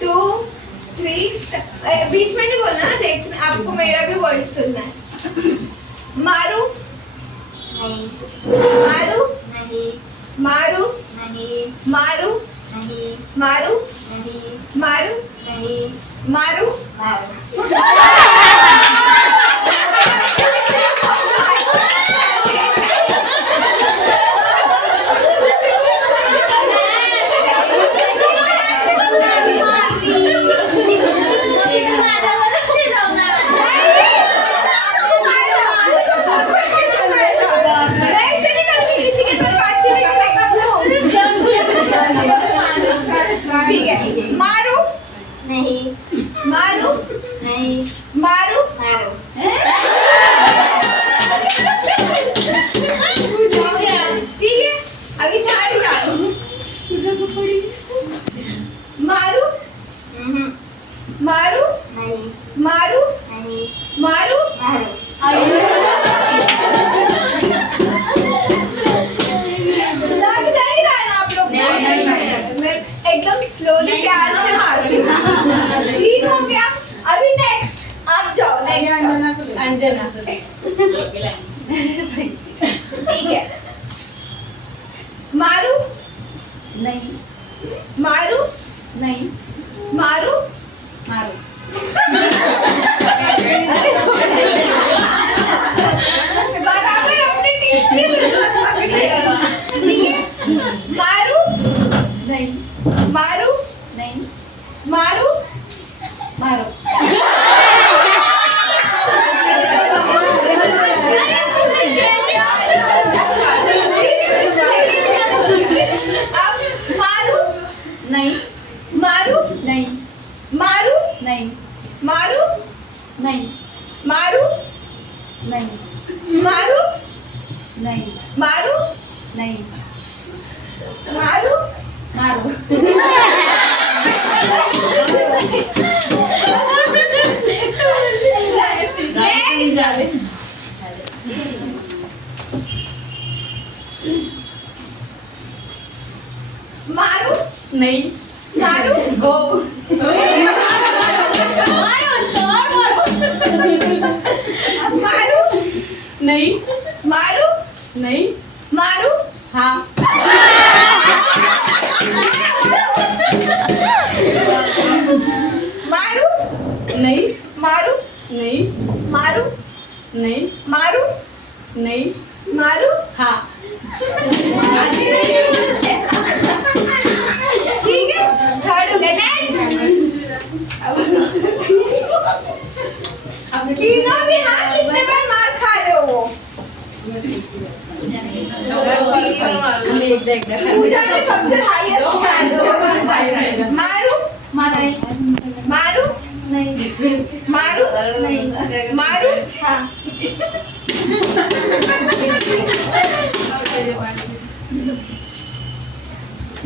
2 3 beach में नहीं बोलना, देख आपको मेरा भी वॉइस सुनना है। मारू नहीं मारू नहीं मारू नहीं मारू नहीं मारू नहीं मारू नहीं मारू मारो ऐसे नहीं करती, किसी के साथ पार्टी लेकर ठीक है। मारू नहीं मारू नहीं मारू मारो ठीक है, अभी 4 चांस। मारू मारू नहीं मारू नहीं मारू मारो लग नहीं रहा ना आप लोग को? मैं एकदम स्लोली प्यार से मारती हूँ। 3 हो गया, अभी नेक्स्ट आप जाओ। नेक्स्ट अंजना ठीक है। मारू नहीं मारू नहीं मारू मारो बराबर अपनी टीम की बिल्कुल पकड़ी। ठीक है। मारू नहीं मारू नहीं मारू मारो अब मारू नहीं मारू नहीं मारू नहीं मारू नहीं मारू नहीं मारू नहीं मारू नहीं मारू मारो नेक्स्ट मारू नहीं मारू गो मारू नहीं मारू नहीं मारू हाँ मारू नहीं मारू नहीं मारू नहीं मारू नहीं मारू हाँ ठीक है, थर्ड हो गया। नेक्स्ट तीनों भी हाँ, कितने बार मार खा रहे हो वो? पूजा ने सबसे हाईएस्ट स्टैंड मारू मारो मारू नहीं मारू नहीं मारू हाँ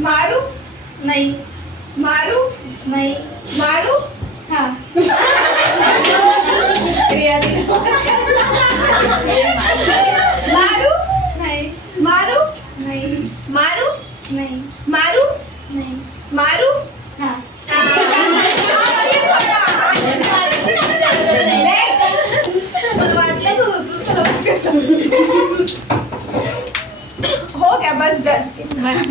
मारू नहीं मारू नहीं मारू हाँ मारू नहीं मारू नहीं मारू नहीं मारू नहीं मारू हाँ हो गया, बस डन।